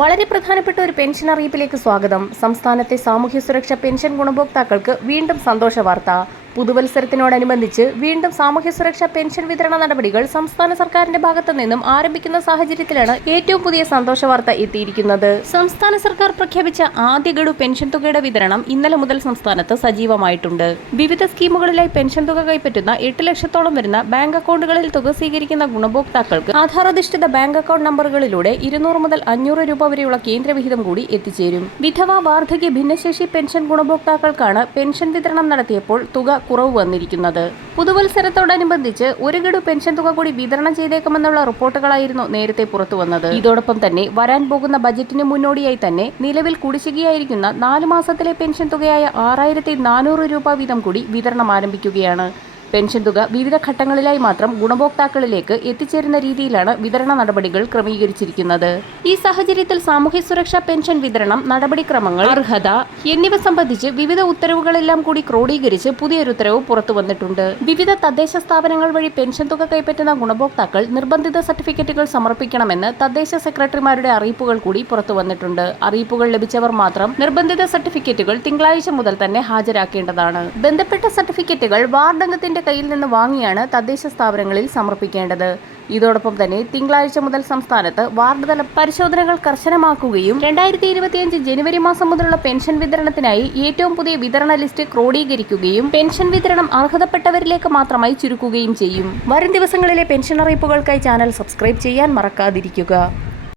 വളരെ പ്രധാനപ്പെട്ട ഒരു പെൻഷൻ അറിയിപ്പിലേക്ക് സ്വാഗതം. സംസ്ഥാനത്തെ സാമൂഹ്യ സുരക്ഷാ പെൻഷൻ ഗുണഭോക്താക്കൾക്ക് വീണ്ടും സന്തോഷ വാർത്ത. പുതുവത്സരത്തിനോടനുബന്ധിച്ച് വീണ്ടും സാമൂഹ്യ സുരക്ഷാ പെൻഷൻ വിതരണ നടപടികൾ സംസ്ഥാന സർക്കാരിന്റെ ഭാഗത്തു നിന്നും ആരംഭിക്കുന്ന സാഹചര്യത്തിലാണ് ഏറ്റവും പുതിയ സന്തോഷ വാർത്ത എത്തിയിരിക്കുന്നത്. സംസ്ഥാന സർക്കാർ പ്രഖ്യാപിച്ച ആദ്യ ഗഡു പെൻഷൻ തുകയുടെ വിതരണം ഇന്നലെ മുതൽ സംസ്ഥാനത്ത് സജീവമായിട്ടുണ്ട്. വിവിധ സ്കീമുകളിലായി പെൻഷൻ തുക കൈപ്പറ്റുന്ന 8 ലക്ഷത്തോളം വരുന്ന ബാങ്ക് അക്കൗണ്ടുകളിൽ തുക സ്വീകരിക്കുന്ന ഗുണഭോക്താക്കൾക്ക് ആധാരധിഷ്ഠിത ബാങ്ക് അക്കൗണ്ട് നമ്പറുകളിലൂടെ 200 മുതൽ 500 രൂപ വരെയുള്ള കേന്ദ്രവിഹിതം കൂടി എത്തിച്ചേരും. വിധവ, വാർദ്ധക്യ, ഭിന്നശേഷി പെൻഷൻ ഗുണഭോക്താക്കൾക്കാണ് പെൻഷൻ വിതരണം നടത്തിയപ്പോൾ തുക കുറവ് വന്നിരിക്കുന്നത്. പുതുവത്സരത്തോടനുബന്ധിച്ച് ഒരു ഗഡു പെൻഷൻ തുക കൂടി വിതരണം ചെയ്തേക്കുമെന്നുള്ള റിപ്പോർട്ടുകളായിരുന്നു നേരത്തെ പുറത്തുവന്നത്. ഇതോടൊപ്പം തന്നെ വരാൻ പോകുന്ന ബജറ്റിന് മുന്നോടിയായി തന്നെ നിലവിൽ കുടിശ്ശികയായിരിക്കുന്ന 4 മാസത്തിലെ പെൻഷൻ തുകയായ 6400 രൂപ വീതം കൂടി വിതരണം ആരംഭിക്കുകയാണ്. പെൻഷൻ തുക വിവിധ ഘട്ടങ്ങളിലായി മാത്രം ഗുണഭോക്താക്കളിലേക്ക് എത്തിച്ചേരുന്ന രീതിയിലാണ് വിതരണ നടപടികൾ ക്രമീകരിച്ചിരിക്കുന്നത്. ഈ സാഹചര്യത്തിൽ സാമൂഹ്യ സുരക്ഷാ പെൻഷൻ വിതരണം, നടപടിക്രമങ്ങൾ, അർഹത എന്നിവ സംബന്ധിച്ച് വിവിധ ഉത്തരവുകളെല്ലാം കൂടി ക്രോഡീകരിച്ച് പുതിയൊരു ഉത്തരവ് പുറത്തുവന്നിട്ടുണ്ട്. വിവിധ തദ്ദേശ സ്ഥാപനങ്ങൾ വഴി പെൻഷൻ തുക കൈപ്പറ്റുന്ന ഗുണഭോക്താക്കൾ നിർബന്ധിത സർട്ടിഫിക്കറ്റുകൾ സമർപ്പിക്കണമെന്ന് തദ്ദേശ സെക്രട്ടറിമാരുടെ അറിയിപ്പുകൾ കൂടി പുറത്തുവന്നിട്ടുണ്ട്. അറിയിപ്പുകൾ ലഭിച്ചവർ മാത്രം നിർബന്ധിത സർട്ടിഫിക്കറ്റുകൾ തിങ്കളാഴ്ച മുതൽ തന്നെ ഹാജരാക്കേണ്ടതാണ്. ബന്ധപ്പെട്ട സർട്ടിഫിക്കറ്റുകൾ വാർഡംഗത്തിന്റെ കയ്യിൽ നിന്ന് വാങ്ങിയാണ് തദ്ദേശ സ്ഥാപനങ്ങളിൽ സമർപ്പിക്കേണ്ടത്. ഇതോടൊപ്പം തന്നെ തിങ്കളാഴ്ച മുതൽ സംസ്ഥാനത്ത് വാർഡ് തല പരിശോധനകൾ കർശനമാക്കുകയും 2025 ജനുവരി മാസം മുതലുള്ള പെൻഷൻ വിതരണത്തിനായി ഏറ്റവും പുതിയ വിതരണ ലിസ്റ്റ് ക്രോഡീകരിക്കുകയും പെൻഷൻ വിതരണം അർഹതപ്പെട്ടവരിലേക്ക് മാത്രമായി ചുരുക്കുകയും ചെയ്യും. വരും ദിവസങ്ങളിലെ പെൻഷൻ അറിയിപ്പുകൾക്കായി ചാനൽ സബ്സ്ക്രൈബ് ചെയ്യാൻ മറക്കാതിരിക്കുക.